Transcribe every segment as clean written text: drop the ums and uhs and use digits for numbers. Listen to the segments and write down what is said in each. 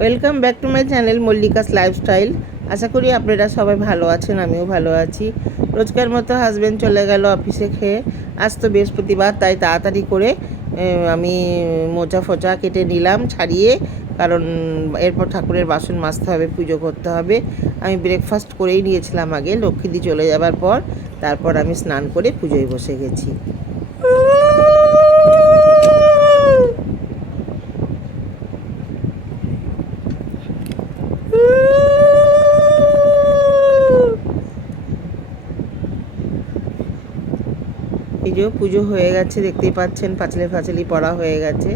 Welcome back to my channel Mallika's lifestyle. আশা করি আপনারা সবাই ভালো আছেন, আমিও ভালো আছি। রোজকার মতো হাজব্যান্ড চলে গেল অফিসে খেয়ে। আজ তো বৃহস্পতিবার, তাই তাড়াতাড়ি করে আমি মোচা ফোচা কেটে নিলাম ছাড়িয়ে, কারণ এরপর ঠাকুরের বাসন মাজতে হবে, পুজো করতে হবে। আমি ব্রেকফাস্ট করেই নিয়েছিলাম আগে, লক্ষ্মীদি চলে যাবার পর। তারপর আমি স্নান করে পুজোয় বসে গেছি। এই যে পুজো হয়ে গেছে, দেখতেই পাচ্ছেন পাঁচালি ফাঁচালি পড়া হয়ে গেছে।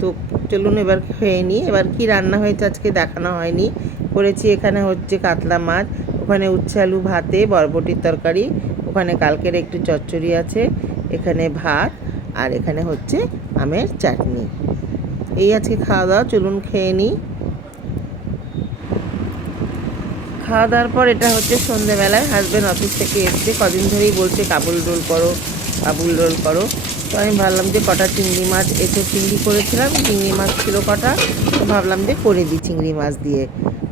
তো চলুন এবার খেয়ে নিই। এবার কি রান্না হয়েছে আজকে দেখানো হয়নি। করেছি এখানে হচ্ছে কাতলা মাছ, ওখানে উচ্ছে আলু ভাতে বরবটির তরকারি, ওখানে কালকের একটু চচ্চড়ি আছে, এখানে ভাত, আর এখানে হচ্ছে আমের চাটনি। এই আজকে খাওয়া দাওয়া, চলুন খেয়ে নিই। খাওয়া দাওয়ার পর এটা হচ্ছে সন্ধেবেলায় হাজব্যান্ড অফিস থেকে এসছে, কদিন ধরেই বলছে কাবুল রোল করো, কাবুল রোল করো। তো আমি ভাবলাম যে কটা চিংড়ি মাছ, এঁচো চিংড়ি করেছিলাম, চিংড়ি মাছ ছিল কটা, তো ভাবলাম যে করে দিই চিংড়ি মাছ দিয়ে।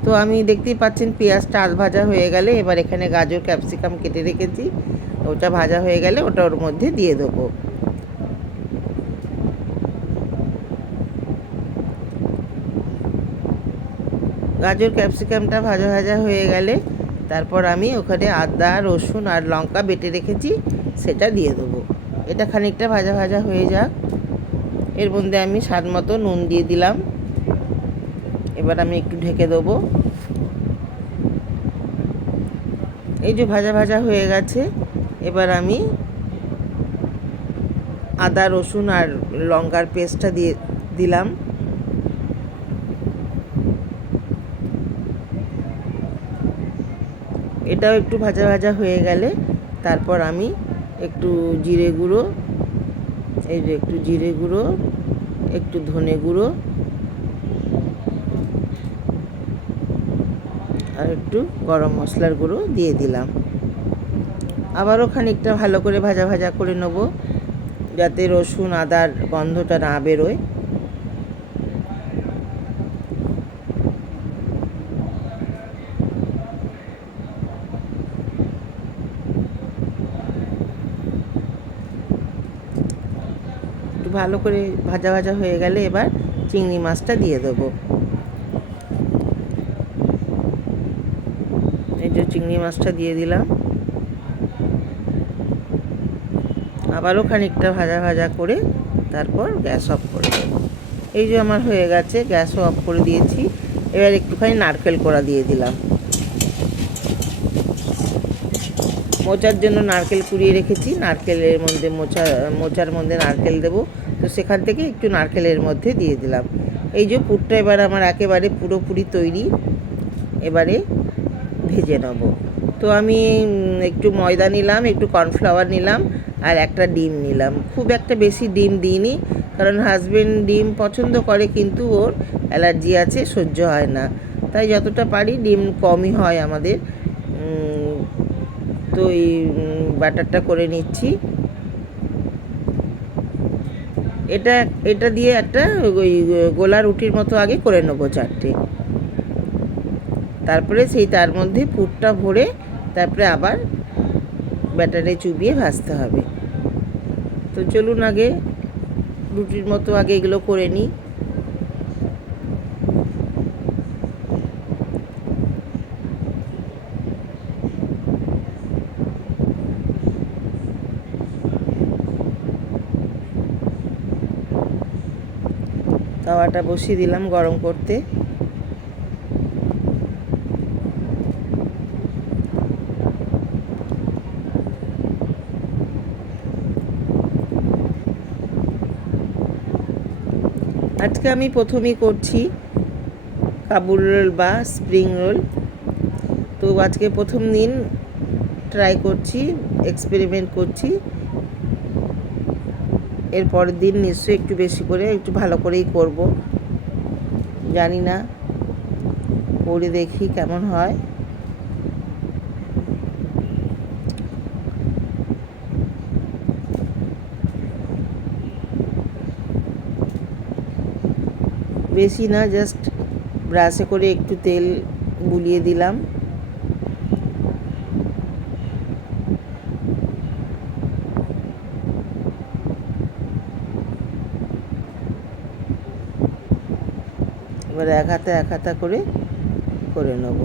তো আমি দেখতেই পাচ্ছেন পেঁয়াজটা আধ ভাজা হয়ে গেলে এবার এখানে গাজর ক্যাপসিকাম কেটে রেখেছি, ওটা ভাজা হয়ে গেলে ওটা ওর মধ্যে দিয়ে দেবো। গাজর ক্যাপসিকামটা ভাজা ভাজা হয়ে গেলে তারপর আমি ওখানে আদা রসুন আর লঙ্কা বেটে রেখেছি, সেটা দিয়ে দেবো। এটা খানিকটা ভাজা ভাজা হয়ে যাক। এর মধ্যে আমি স্বাদ মতো নুন দিয়ে দিলাম। এবার আমি একটু ঢেকে দেবো। এই যে ভাজা ভাজা হয়ে গেছে, এবার আমি আদা রসুন আর লঙ্কার পেস্টটা দিয়ে দিলাম। এটাও একটু ভাজা ভাজা হয়ে গেলে তারপর আমি একটু জিরে গুঁড়ো, এই যে একটু জিরে গুঁড়ো, একটু ধনে গুঁড়ো আর একটু গরম মশলার গুঁড়ো দিয়ে দিলাম। আবারও খানিকটা ভালো করে ভাজা ভাজা করে নেব, যাতে রসুন আদার গন্ধটা না বেরোয়। একটু ভালো করে ভাজা ভাজা হয়ে গেলে এবার চিংড়ি মাছটা দিয়ে দেবো। এই যে চিংড়ি মাছটা দিয়ে দিলাম। আবারও খানিকটা ভাজা ভাজা করে তারপর গ্যাস অফ করে দেবো। এই যে আমার হয়ে গেছে, গ্যাসও অফ করে দিয়েছি। এবার একটুখানি নারকেল কোড়া দিয়ে দিলাম। মোচার জন্য নারকেল কুড়িয়ে রেখেছি, নারকেলের মধ্যে মোচার মধ্যে নারকেল দেবো, তো সেখান থেকে একটু নারকেলের মধ্যে দিয়ে দিলাম। এই যে পুরটা এবার আমার একেবারে পুরোপুরি তৈরি, এবারে ভেজে নেব। তো আমি একটু ময়দা নিলাম, একটু কর্নফ্লাওয়ার নিলাম আর একটা ডিম নিলাম। খুব একটা বেশি ডিম দিইনি, কারণ হাজব্যান্ড ডিম পছন্দ করে কিন্তু ওর অ্যালার্জি আছে, সহ্য হয় না, তাই যতটা পারি ডিম কমই হয় আমাদের। তো এই ব্যাটারটা করে নিচ্ছি। এটা এটা দিয়ে একটা ওই গোলা রুটির মতো আগে করে নেবো চারটে, তারপরে সেই তার মধ্যে পুরটা ভরে তারপরে আবার ব্যাটারে চুবিয়ে ভাজতে হবে। তো চলুন আগে রুটির মতো আগে এগুলো করে নিই। তাওয়াটা বসিয়ে দিলাম গরম করতে। আজকে আমি প্রথমেই করছি কাবুল রোল বা স্প্রিং রোল। তো আজকে প্রথম দিন ট্রাই করছি, এক্সপেরিমেন্ট করছি। এর পরের দিন নিশ্চয়ই একটু বেশি করে একটু ভালো করেই করব, জানি না, করে দেখি কেমন হয়। বেশি না, জাস্ট ব্রাশে করে একটু তেল বুলিয়ে দিলাম। এবার এক হাতা করে করে নেব।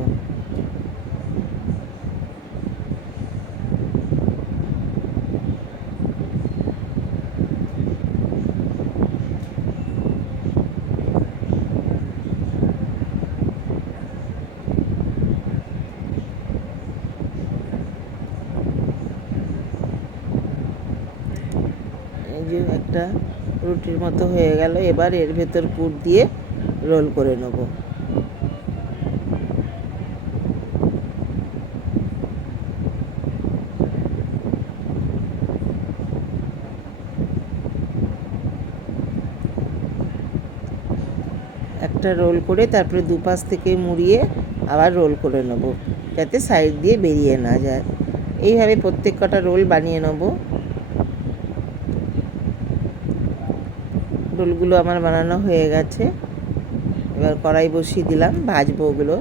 এই যে একটা রুটির মতো হয়ে গেল। এবার এর ভেতর পুর দিয়ে রোল করে নেব। একটা রোল করে তারপরে দুপাশ থেকে মুড়িয়ে আবার রোল করে নেব, যাতে সাইড দিয়ে বেরিয়ে না যায়। এইভাবে প্রত্যেক কটা রোল বানিয়ে নেব। রোলগুলো আমার বানানো হয়ে গেছে। এবার কড়াই বসিয়ে দিলাম, ভাজবো ওগুলো।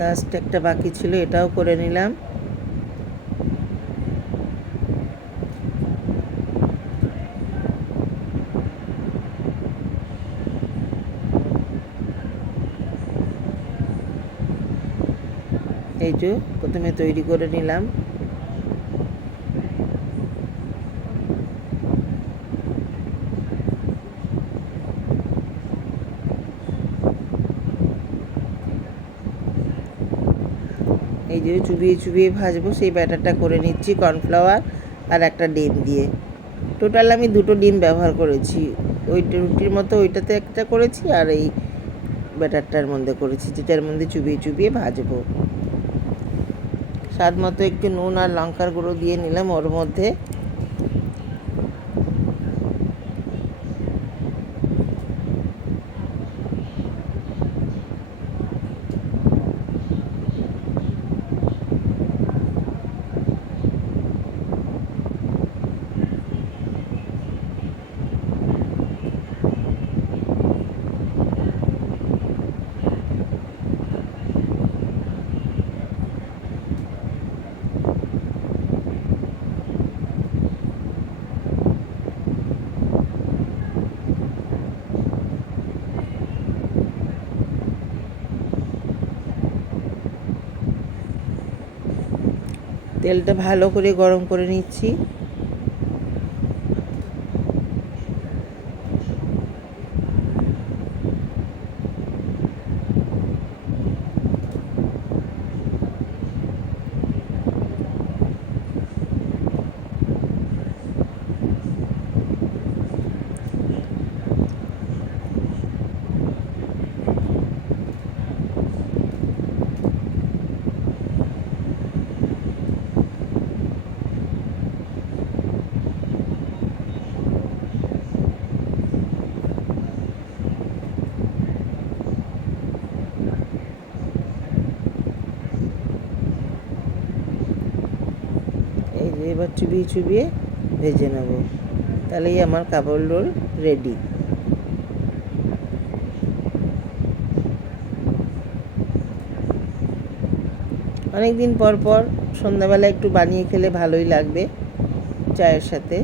লাস্ট একটা বাকি ছিল, এটাও করে নিলাম। এই যে প্রথমে তৈরি করে নিলাম। এই যে চুবিয়ে চুবিয়ে ভাজবো, সেই ব্যাটারটা করে নিচ্ছি কর্নফ্লাওয়ার আর একটা ডিম দিয়ে। টোটাল আমি 2টো ডিম ব্যবহার করেছি। ওই রুটির মতো ওইটাতে একটা করেছি, আর এই ব্যাটারটার মধ্যে করেছি, যেটার মধ্যে চুবিয়ে চুবিয়ে ভাজবো। স্বাদ মতো একটু নুন আর লঙ্কার গুঁড়ো দিয়ে নিলাম ওর মধ্যে। তেলটা ভালো করে গরম করে নিচ্ছি। এই যে এবার চুবিয়ে চুবিয়ে ভেজে নেব, তাহলেই আমার কাবুলি রোল রেডি। অনেক দিন পর পর সন্ধ্যাবেলা একটু বানিয়ে খেলে ভালোই লাগবে চায়ের সাথে।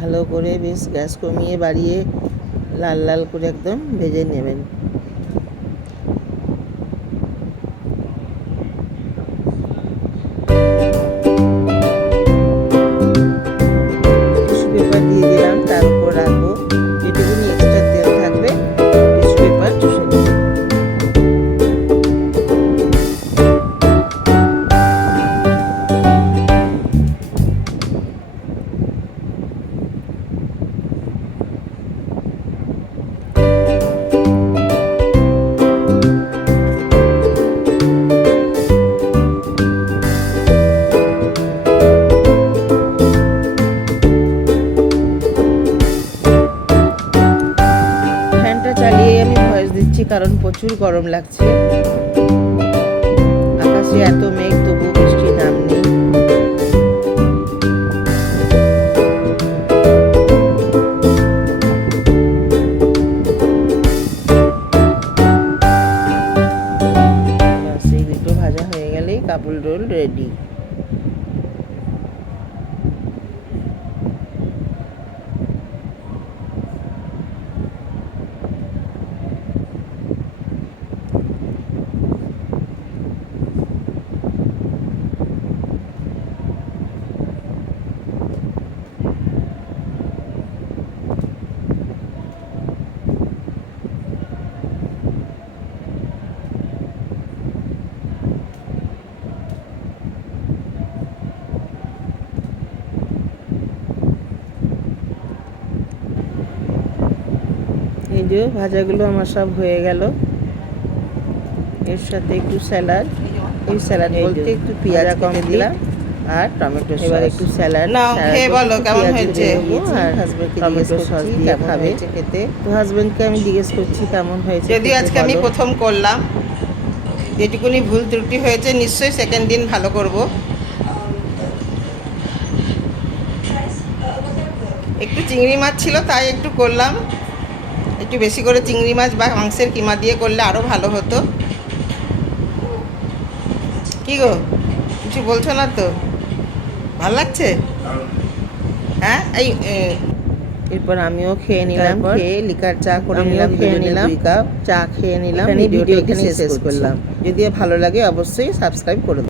ভালো করে বেশ গ্যাস কমিয়ে বাড়িয়ে লাল লাল করে একদম ভেজে নেবেন। প্রচুর গরম লাগছে। আকাশে এত মেঘ, তবু বৃষ্টির নাম নেই। এই দুটো ভাজা হয়ে গেলেই কাবুল রোল রেডি। এই যে ভাজাগুলো আমার সব হয়ে গেল। এর সাথে একটু স্যালাড, এই স্যালাড বলতে একটু পেঁয়াজ কম দিলাম আর টমেটো সস। এবার একটু স্যালাড নাও খেয়ে বলো কেমন হয়েছে। আর হাজবেন্ডকে টমেটো সস দিয়ে খাবে খেতে। তো হাজবেন্ডকে আমি জিজ্ঞেস করছি কেমন হয়েছে। যদিও আজকে আমি প্রথম করলাম, যেটুকুনি ভুল ত্রুটি হয়েছে নিশ্চয়ই সেকেন্ড দিন ভালো করব। একটু চিংড়ি মাছ ছিল তাই একটু করলাম, একটু বেশি করে চিংড়ি মাছ বা মাংসের কিমা দিয়ে করলে আরও ভালো হতো। কি গো, কিছু বলছো না তো? ভাল লাগছে? হ্যাঁ, এই এরপর আমিও খেয়ে নিলাম, খেয়ে লিকার চা করে নিলাম, খেয়ে নিলাম 2 কাপ চা খেয়ে নিলাম। ভিডিওটা এখানে শেষ করলাম। যদি ভালো লাগে অবশ্যই সাবস্ক্রাইব করে